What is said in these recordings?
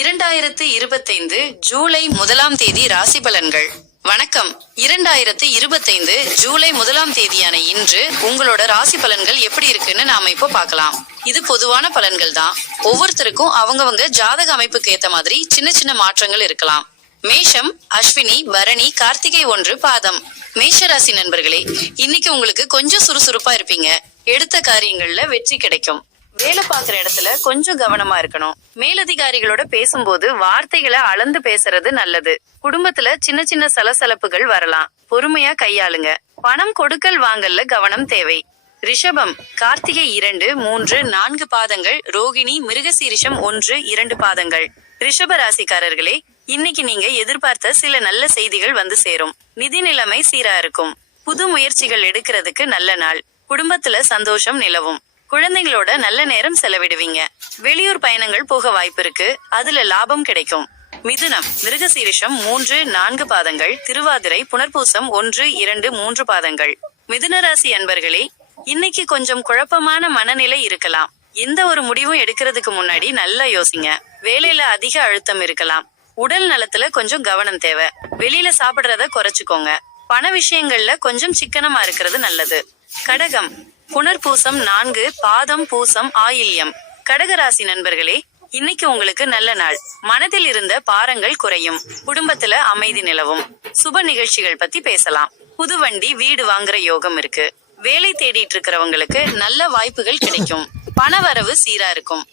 இரண்டாயிரத்து இருபத்தைந்து ஜூலை முதலாம் தேதி ராசி பலன்கள். வணக்கம். இரண்டாயிரத்து இருபத்தைந்து ஜூலை முதலாம் தேதியான இன்று உங்களோட ராசி பலன்கள் எப்படி இருக்குன்னு நாம இப்போ பார்க்கலாம். இது பொதுவான பலன்கள் தான். ஒவ்வொருத்தருக்கும் அவங்கவங்க ஜாதக அமைப்புக்கு ஏத்த மாதிரி சின்ன சின்ன மாற்றங்கள் இருக்கலாம். மேஷம் அஸ்வினி பரணி கார்த்திகை ஒன்று பாதம். மேஷ ராசி நண்பர்களே இன்னைக்கு உங்களுக்கு கொஞ்சம் சுறுசுறுப்பா இருப்பீங்க. எடுத்த காரியங்கள்ல வெற்றி கிடைக்கும். வேலை பார்க்குற இடத்துல கொஞ்சம் கவனமா இருக்கணும். மேலதிகாரிகளோட பேசும்போது வார்த்தைகளை அளந்து பேசுறது நல்லது. குடும்பத்துல சின்ன சின்ன சலசலப்புகள் வரலாம். பொறுமையா கையாளுங்க. பணம் கொடுக்கல் வாங்கல்ல கவனம் தேவை. ரிஷபம் கார்த்திகை இரண்டு மூன்று நான்கு பாதங்கள் ரோகிணி மிருகசீரிஷம் ஒன்று இரண்டு பாதங்கள். ரிஷப ராசிக்காரர்களே இன்னைக்கு நீங்க எதிர்பார்த்த சில நல்ல செய்திகள் வந்து சேரும். நிதி நிலைமை சீரா இருக்கும். புது முயற்சிகள் எடுக்கிறதுக்கு நல்ல நாள். குடும்பத்துல சந்தோஷம் நிலவும். குழந்தைங்களோட நல்ல நேரம் செலவிடுவீங்க. வெளியூர் பயணங்கள் போக வாய்ப்பு இருக்கு அதுல லாபம் கிடைக்கும். மிதுனம் மிருகசீரிஷம் மூன்று நான்கு பாதங்கள். திருவாதிரை புனர்பூசம் ஒன்று இரண்டு மூன்று பாதங்கள். மிதுன ராசி அன்பர்களே இன்னைக்கு கொஞ்சம் குழப்பமான மனநிலை இருக்கலாம். எந்த ஒரு முடிவும் எடுக்கிறதுக்கு முன்னாடி நல்லா யோசிங்க. வேலையில அதிக அழுத்தம் இருக்கலாம். உடல் நலத்துல கொஞ்சம் கவனம் தேவை. வெளியில சாப்பிடுறத குறைச்சுக்கோங்க. பண விஷயங்கள்ல கொஞ்சம் சிக்கனமா இருக்கிறது நல்லது. கடகம். புனர்பூசம் நான்கு பாதம் பூசம் ஆயில்யம். கடகராசி நண்பர்களே இன்னைக்கு உங்களுக்கு நல்ல நாள். மனதில் இருந்த பாரங்கள் குறையும். குடும்பத்துல அமைதி நிலவும். சுப நிகழ்ச்சிகள் பத்தி பேசலாம். புது வண்டி வீடு வாங்குற யோகம் இருக்கு. வேலை தேடிட்டு இருக்கிறவங்களுக்கு நல்ல வாய்ப்புகள் கிடைக்கும். பண வரவு சீரா இருக்கும்.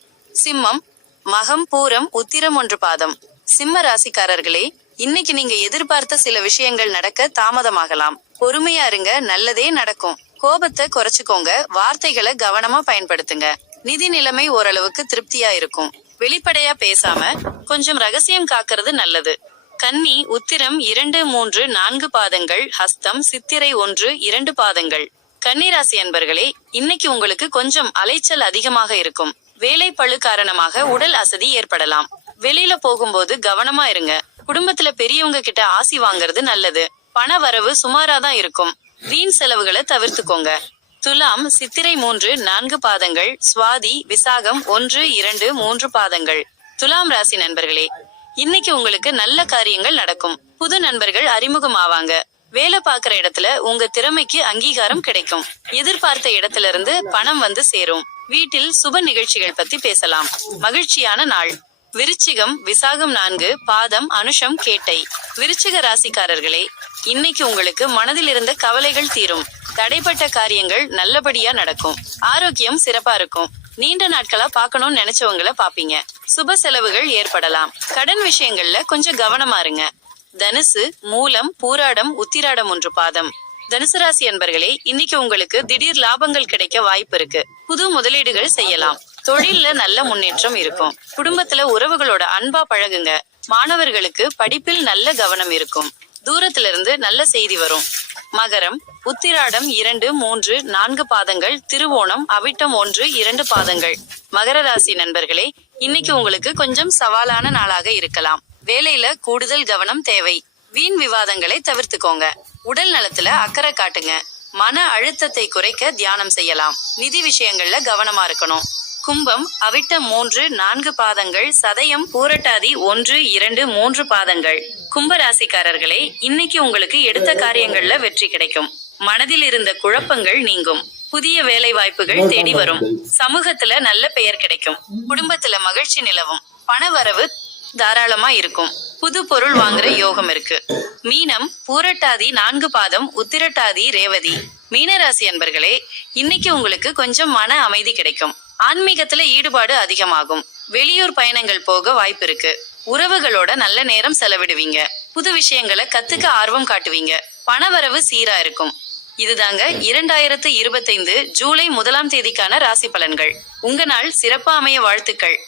சிம்மம் மகம் பூரம் உத்திரம் ஒன்று பாதம். சிம்ம ராசிக்காரர்களே இன்னைக்கு நீங்க எதிர்பார்த்த சில விஷயங்கள் நடக்க தாமதமாகலாம். பொறுமையா இருங்க நல்லதே நடக்கும். கோபத்தை குறைச்சுக்கோங்க வார்த்தைகளை கவனமா பயன்படுத்துங்க. நிதி நிலைமை ஓரளவுக்கு திருப்தியா இருக்கும். வெளிப்படையா பேசாம கொஞ்சம் ரகசியம் காக்கிறது நல்லது. கன்னி உத்திரம் இரண்டு மூன்று நான்கு பாதங்கள் ஹஸ்தம் சித்திரை ஒன்று இரண்டு பாதங்கள். கன்னிராசி அன்பர்களே இன்னைக்கு உங்களுக்கு கொஞ்சம் அலைச்சல் அதிகமாக இருக்கும். வேலை பழு காரணமாக உடல் அசதி ஏற்படலாம். வெளியில போகும்போது கவனமா இருங்க. குடும்பத்துல பெரியவங்க கிட்ட ஆசி வாங்குறது நல்லது. பண வரவு சுமாரா தான் இருக்கும். வீண் செலவுகளை தவிர்த்துக்கோங்க. துலாம் சித்திரை மூன்று நான்கு பாதங்கள். சுவாதி விசாகம் ஒன்று இரண்டு மூன்று பாதங்கள். துலாம் ராசி நண்பர்களே இன்னைக்கு உங்களுக்கு நல்ல காரியங்கள் நடக்கும். புது நண்பர்கள் அறிமுகம் ஆவாங்க வேலை பாக்குற இடத்துல உங்க திறமைக்கு அங்கீகாரம் கிடைக்கும். எதிர்பார்த்த இடத்துல இருந்து பணம் வந்து சேரும். வீட்டில் சுப நிகழ்ச்சிகள் பத்தி பேசலாம். மகிழ்ச்சியான நாள். விருச்சிகம் விசாகம் நான்கு பாதம் அனுஷம் கேட்டை. விருச்சிக ராசிக்காரர்களே இன்னைக்கு உங்களுக்கு மனதில் இருந்த கவலைகள் தீரும். தடைப்பட்ட காரியங்கள் நல்லபடியா நடக்கும். ஆரோக்கியம் சிறப்பா இருக்கும். நீண்ட நாட்களா பாக்கணும்னு நினைச்சவங்கள பாப்பீங்க சுப செலவுகள் ஏற்படலாம். கடன் விஷயங்கள்ல கொஞ்சம் கவனமா இருங்க. தனுசு மூலம் பூராடம் உத்திராடம் ஒன்று பாதம். தனுசு ராசி அன்பர்களே இன்னைக்கு உங்களுக்கு திடீர் லாபங்கள் கிடைக்க வாய்ப்பு இருக்கு. புது முதலீடுகள் செய்யலாம். தொழில்ல நல்ல முன்னேற்றம் இருக்கும். குடும்பத்துல உறவுகளோட அன்பா பழகுங்க. மாணவர்களுக்கு படிப்பில் நல்ல கவனம் இருக்கும். தூரத்துல இருந்து நல்ல செய்தி வரும். மகரம் உத்திராடம் இரண்டு மூன்று நான்கு பாதங்கள் திருவோணம் அவிட்டம் ஒன்று இரண்டு பாதங்கள். மகர ராசி நண்பர்களே இன்னைக்கு உங்களுக்கு கொஞ்சம் சவாலான நாளாக இருக்கலாம். வேலையில கூடுதல் கவனம் தேவை. வீண் விவாதங்களை தவிர்த்துக்கோங்க. உடல் நலத்துல அக்கறை காட்டுங்க. மன அழுத்தத்தை குறைக்க தியானம் செய்யலாம். நிதி விஷயங்கள்ல கவனமா இருக்கணும். கும்பம் அவிட்ட மூன்று நான்கு பாதங்கள் சதயம் பூரட்டாதி ஒன்று இரண்டு மூன்று பாதங்கள். கும்ப ராசிக்காரர்களே இன்னைக்கு உங்களுக்கு எடுத்த காரியங்கள்ல வெற்றி கிடைக்கும். மனதில் இருந்த குழப்பங்கள் நீங்கும். புதிய வேலை வாய்ப்புகள் தேடி வரும். சமூகத்துல நல்ல பெயர் கிடைக்கும். குடும்பத்துல மகிழ்ச்சி நிலவும். பண வரவு தாராளமா இருக்கும். புது பொருள் வாங்குற யோகம் இருக்கு. மீனம் பூரட்டாதி நான்கு பாதம் உத்திரட்டாதி ரேவதி. மீனராசி அன்பர்களே இன்னைக்கு உங்களுக்கு கொஞ்சம் மன அமைதி கிடைக்கும். ஆன்மீகத்துல ஈடுபாடு அதிகமாகும். வெளியூர் பயணங்கள் போக வாய்ப்பு இருக்கு. உறவுகளோட நல்ல நேரம் செலவிடுவீங்க. புது விஷயங்களை கத்துக்க ஆர்வம் காட்டுவீங்க. பணவரவு சீரா இருக்கும். இதுதாங்க இரண்டாயிரத்து இருபத்தைந்து ஜூலை முதலாம் தேதிக்கான ராசி பலன்கள். உங்க நாள் சிறப்பு அமைய வாழ்த்துக்கள்.